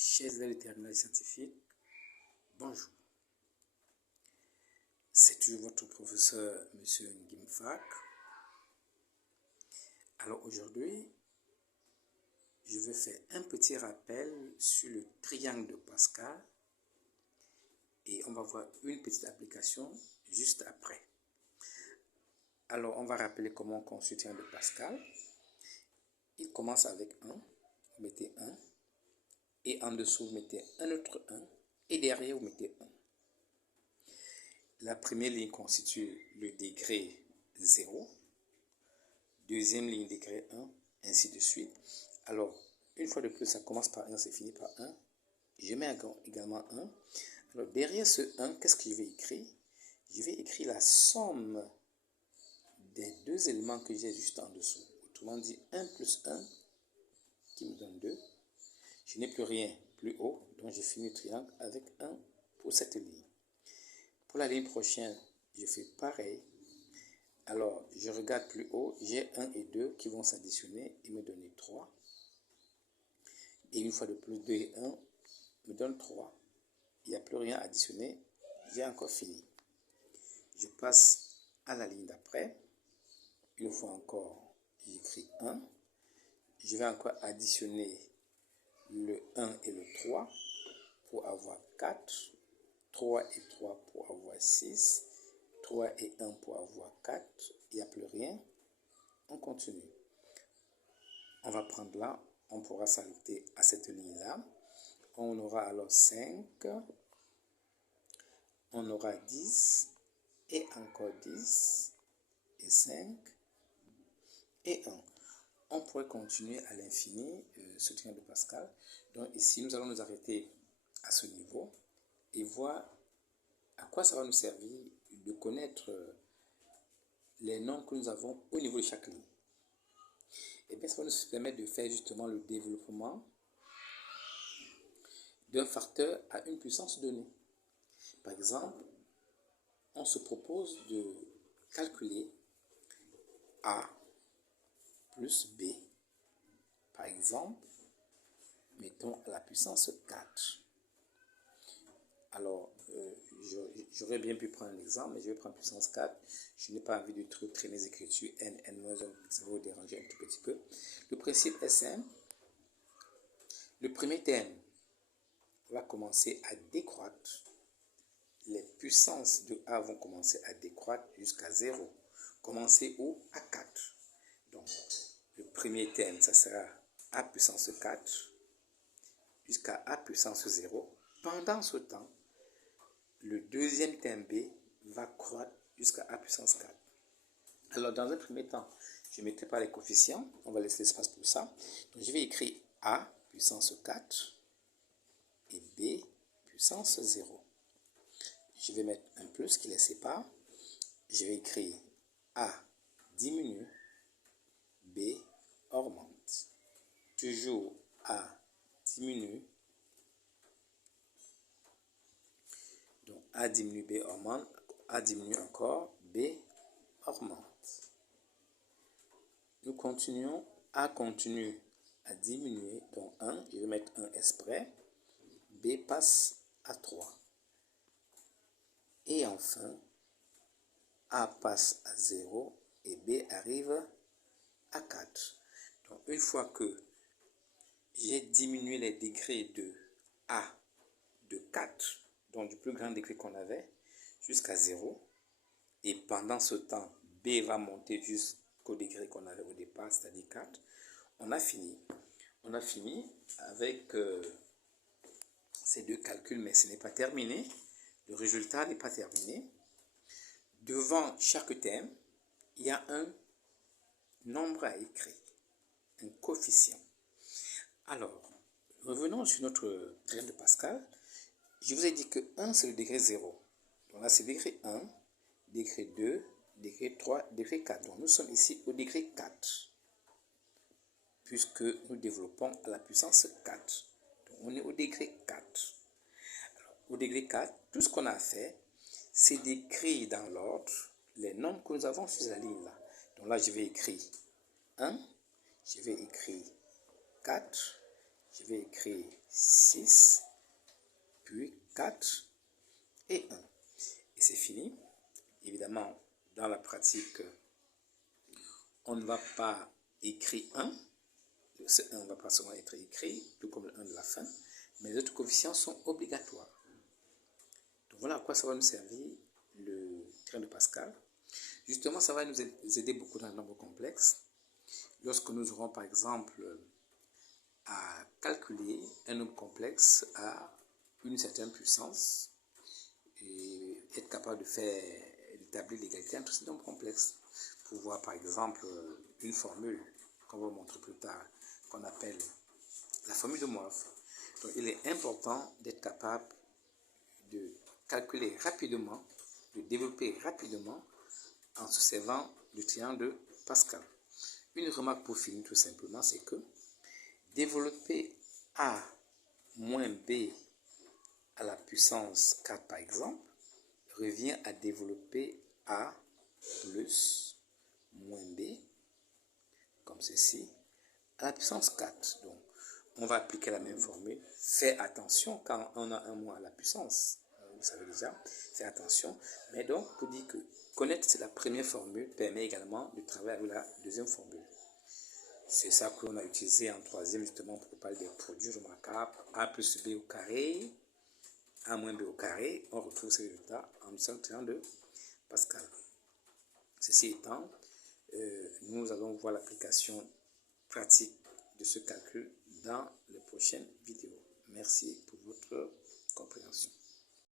Chers élèves de terminale scientifique, bonjour. C'est toujours votre professeur, M. Ngimfak. Alors aujourd'hui, je vais faire un petit rappel sur le triangle de Pascal et on va voir une petite application juste après. Alors on va rappeler comment on construit le triangle de Pascal. Il commence avec 1, vous mettez 1, et en dessous vous mettez un autre 1, et derrière vous mettez 1. La première ligne constitue le degré 0, deuxième ligne degré 1, ainsi de suite. Alors, une fois de plus, ça commence par 1, c'est fini par 1. Je mets également 1. Alors, derrière ce 1, qu'est-ce que je vais écrire? Je vais écrire la somme des deux éléments que j'ai juste en dessous. Autrement dit, 1 plus 1, qui me donne 2. Je n'ai plus rien plus haut, donc je finis le triangle avec 1 pour cette ligne. Pour la ligne prochaine, je fais pareil. Alors, je regarde plus haut, j'ai 1 et 2 qui vont s'additionner et me donner 3. Et une fois de plus, 2 et 1 me donnent 3. Il n'y a plus rien à additionner, j'ai encore fini. Je passe à la ligne d'après. Une fois encore, j'écris 1. Je vais encore additionner le 1 et le 3 pour avoir 4. 3 et 3 pour avoir 6. 3 et 1 pour avoir 4. Il n'y a plus rien. On continue. On va prendre là. On pourra s'arrêter à cette ligne-là. On aura alors 5. On aura 10. Et encore 10. Et 5. Et 1. On pourrait continuer à l'infini ce triangle de Pascal. Donc ici, nous allons nous arrêter à ce niveau et voir à quoi ça va nous servir de connaître les nombres que nous avons au niveau de chaque ligne. Et bien, ça va nous permettre de faire justement le développement d'un facteur à une puissance donnée. Par exemple, on se propose de calculer A plus B. Par exemple, mettons à la puissance 4. Alors, j'aurais bien pu prendre un exemple, mais je vais prendre puissance 4. Je n'ai pas envie de trop traîner les écritures n, n-1, ça va vous déranger un tout petit peu. Le principe est simple. Le premier terme va commencer à décroître. Les puissances de A vont commencer à décroître jusqu'à 0. Commencer où? À 4. Donc, le premier terme, ça sera A puissance 4 jusqu'à A puissance 0. Pendant ce temps, le deuxième terme B va croître jusqu'à A puissance 4. Alors, dans un premier temps, je ne mettrai pas les coefficients. On va laisser l'espace pour ça. Donc, je vais écrire A puissance 4 et B puissance 0. Je vais mettre un plus qui les sépare. Je vais écrire A diminue, B augmente. Toujours A diminue. Donc A diminue, B augmente. A diminue encore, B augmente. Nous continuons. A continue à diminuer. Donc 1, je vais mettre 1 exprès. B passe à 3. Et enfin, A passe à 0 et B arrive à 4. Donc, une fois que j'ai diminué les degrés de A de 4, donc du plus grand degré qu'on avait, jusqu'à 0, et pendant ce temps, B va monter jusqu'au degré qu'on avait au départ, c'est-à-dire 4, on a fini. On a fini avec ces deux calculs, mais ce n'est pas terminé. Le résultat n'est pas terminé. Devant chaque terme, il y a un nombre à écrire, un coefficient. Alors, revenons sur notre triangle de Pascal. Je vous ai dit que 1, c'est le degré 0. Donc là, c'est degré 1, degré 2, degré 3, degré 4. Donc nous sommes ici au degré 4, puisque nous développons à la puissance 4. Donc on est au degré 4. Alors, au degré 4, tout ce qu'on a fait, c'est d'écrire dans l'ordre les nombres que nous avons sur la ligne là. Donc là, je vais écrire 1, je vais écrire 4, Je vais écrire 6, puis 4 et 1. Et c'est fini. Évidemment, dans la pratique, on ne va pas écrire 1. Ce 1 ne va pas seulement être écrit, tout comme le 1 de la fin, mais les autres coefficients sont obligatoires. Donc voilà à quoi ça va nous servir le triangle de Pascal. Justement, ça va nous aider beaucoup dans le nombre complexe. Lorsque nous aurons par exemple à calculer un nombre complexe à une certaine puissance et être capable d'établir l'égalité entre ces nombres complexes. Pour voir par exemple une formule qu'on va montrer plus tard, qu'on appelle la formule de Morph. Donc il est important d'être capable de calculer rapidement, de développer rapidement en se servant du triangle de Pascal. Une remarque pour finir tout simplement, c'est que développer A moins B à la puissance 4 par exemple, revient à développer A plus moins B, comme ceci, à la puissance 4. Donc, on va appliquer la même formule. Fais attention quand on a un moins à la puissance. Vous savez déjà, fais attention. Mais donc, pour dire que connaître la première formule permet également de travailler avec la deuxième formule. C'est ça que l'on a utilisé en troisième justement pour parler des produits remarquables. A plus B au carré, A moins B au carré. On retrouve ce résultat en utilisant le triangle de Pascal. Ceci étant, nous allons voir l'application pratique de ce calcul dans les prochaines vidéos. Merci pour votre compréhension.